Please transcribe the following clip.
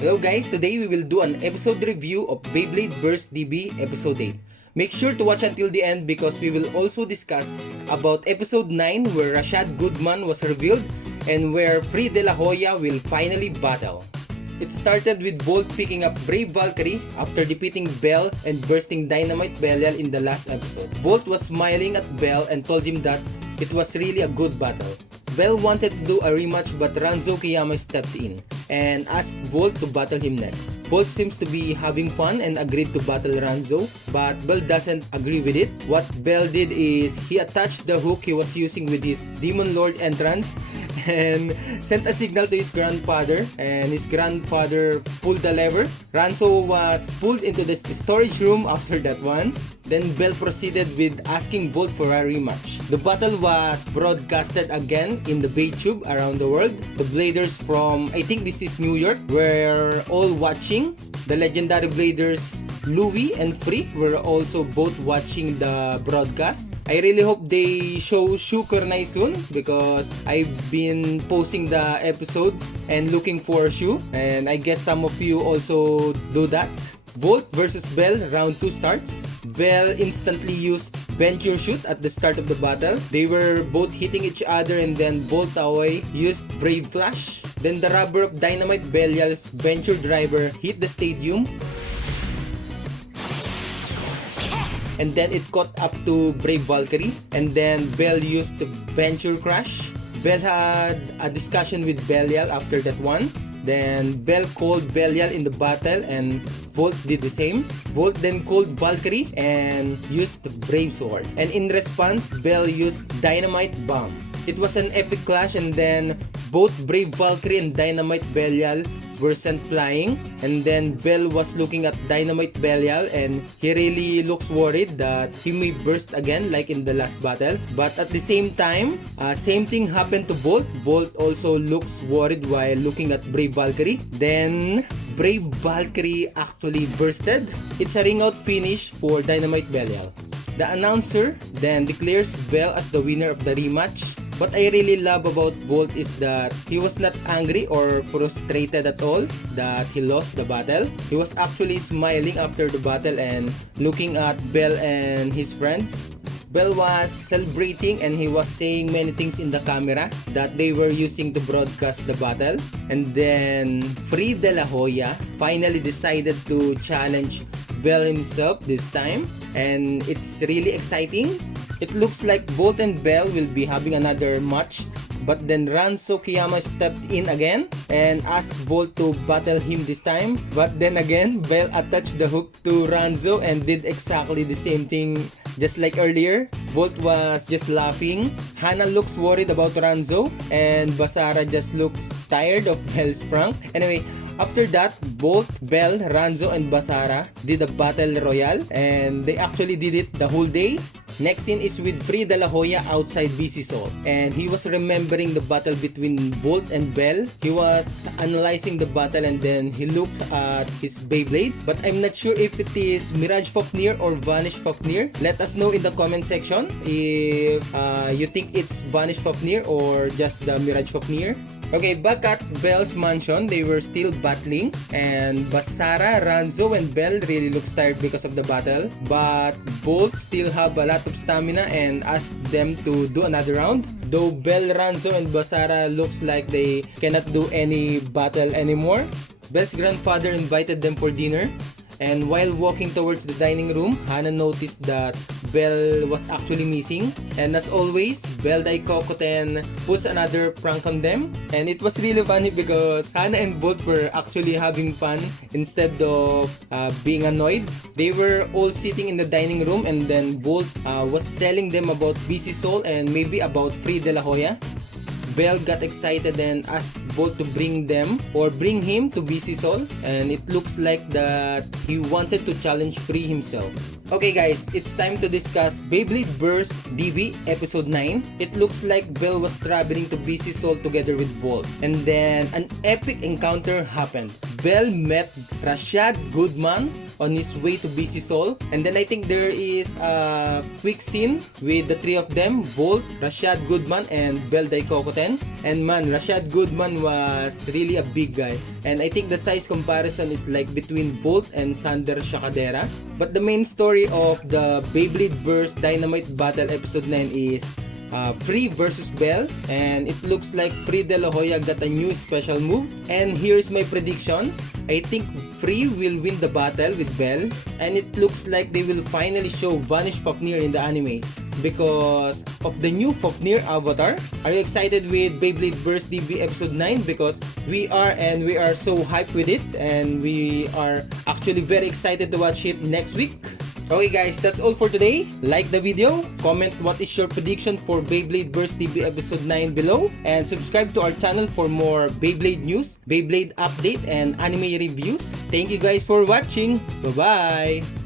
Hello guys, today we will do an episode review of Beyblade Burst DB Episode 8. Make sure to watch until the end because we will also discuss about Episode 9 where Rashad Goodman was revealed and where Free De La Hoya will finally battle. It started with Volt picking up Brave Valkyrie after defeating Bell and bursting Dynamite Belial in the last episode. Volt was smiling at Bell and told him that it was really a good battle. Bell wanted to do a rematch but Ranzo Kiyama stepped in and asked Volt to battle him next. Volt seems to be having fun and agreed to battle Ranzo, but Bell doesn't agree with it. What Bell did is he attached the hook he was using with his Demon Lord entrance and sent a signal to his grandfather, and his grandfather pulled the lever. Ranzo was pulled into the storage room after that one. Then Bell proceeded with asking Volt for a rematch. The battle was broadcasted again in the Baytube around the world. The Bladers from, I think this is New York, were all watching. The legendary Bladers Louie and Free were also both watching the broadcast. I really hope they show Shu Kurnai soon because I've been posting the episodes and looking for Shu, and I guess some of you also do that. Volt versus Bell, round 2 starts. Bell instantly used Bend Your Shoot at the start of the battle. They were both hitting each other and then Volt away used Brave Flash. Then the rubber of Dynamite Belial's Venture Driver hit the stadium. And then it caught up to Brave Valkyrie. And then Bell used Venture Crash. Bell had a discussion with Belial after that one. Then Bell called Belial in the battle and Volt did the same. Volt then called Valkyrie and used Brave Sword. And in response, Bell used Dynamite Bomb. It was an epic clash and then both Brave Valkyrie and Dynamite Belial were sent flying, and then Bell was looking at Dynamite Belial and he really looks worried that he may burst again like in the last battle. But at the same time, same thing happened to Volt. Volt also looks worried while looking at Brave Valkyrie. Then Brave Valkyrie actually bursted. It's a ring out finish for Dynamite Belial. The announcer then declares Bell as the winner of the rematch. What I really love about Volt is that he was not angry or frustrated at all that he lost the battle. He was actually smiling after the battle and looking at Bell and his friends. Bell was celebrating and he was saying many things in the camera that they were using to broadcast the battle. And then Free De La Hoya finally decided to challenge Bell himself this time, and it's really exciting. It looks like Volt and Bell will be having another match, but then Ranzo Kiyama stepped in again and asked Volt to battle him this time. But then again, Bell attached the hook to Ranzo and did exactly the same thing just like earlier. Volt was just laughing. Hana looks worried about Ranzo and Basara just looks tired of Bell's prank. Anyway, after that, Volt, Bell, Ranzo, and Basara did a battle royale and they actually did it the whole day. Next scene is with Free De La Hoya outside BC Soul, and he was remembering the battle between Volt and Bell. He was analyzing the battle and then he looked at his Beyblade, but I'm not sure if it is Mirage Fafnir or Vanish Fafnir. Let us know in the comment section if you think it's Vanish Fafnir or just the Mirage Fafnir. Okay, back at Bell's mansion, they were still battling and Basara, Ranzo, and Bell really looks tired because of the battle, but Volt still have a lot of stamina and asked them to do another round. Though Bell, Ranzo, and Basara looks like they cannot do any battle anymore. Bell's grandfather invited them for dinner. And while walking towards the dining room, Hana noticed that Bell was actually missing. And as always, Bell Daikokoten puts another prank on them. And it was really funny because Hana and Volt were actually having fun instead of being annoyed. They were all sitting in the dining room and then Volt was telling them about BC Soul and maybe about Free De La Hoya. Bell got excited and asked Volt to bring him to BC Soul, and it looks like that he wanted to challenge Free himself. Okay guys, it's time to discuss Beyblade Burst DB Episode 9. It looks like Bell was traveling to BC Soul together with Volt, and then an epic encounter happened. Bell met Rashad Goodman on his way to BC Soul, and then I think there is a quick scene with the three of them, Volt, Rashad Goodman, and Bell Daikokoten. And man, Rashad Goodman Goten was really a big guy. And I think the size comparison is like between Volt and Sander Shakadera. But the main story of the Beyblade Burst Dynamite Battle Episode 9 is Free versus Bell, and it looks like Free De La Hoya got a new special move. And here's my prediction. I think Free will win the battle with Bell, and it looks like they will finally show Vanish Fafnir in the anime because of the new Fafnir avatar. Are you excited with Beyblade Burst DB episode 9? Because we are, and we are so hyped with it, and we are actually very excited to watch it next week. Okay guys, that's all for today. Like the video, comment what is your prediction for Beyblade Burst DB episode 9 below, and subscribe to our channel for more Beyblade news, Beyblade update, and anime reviews. Thank you guys for watching. Bye bye!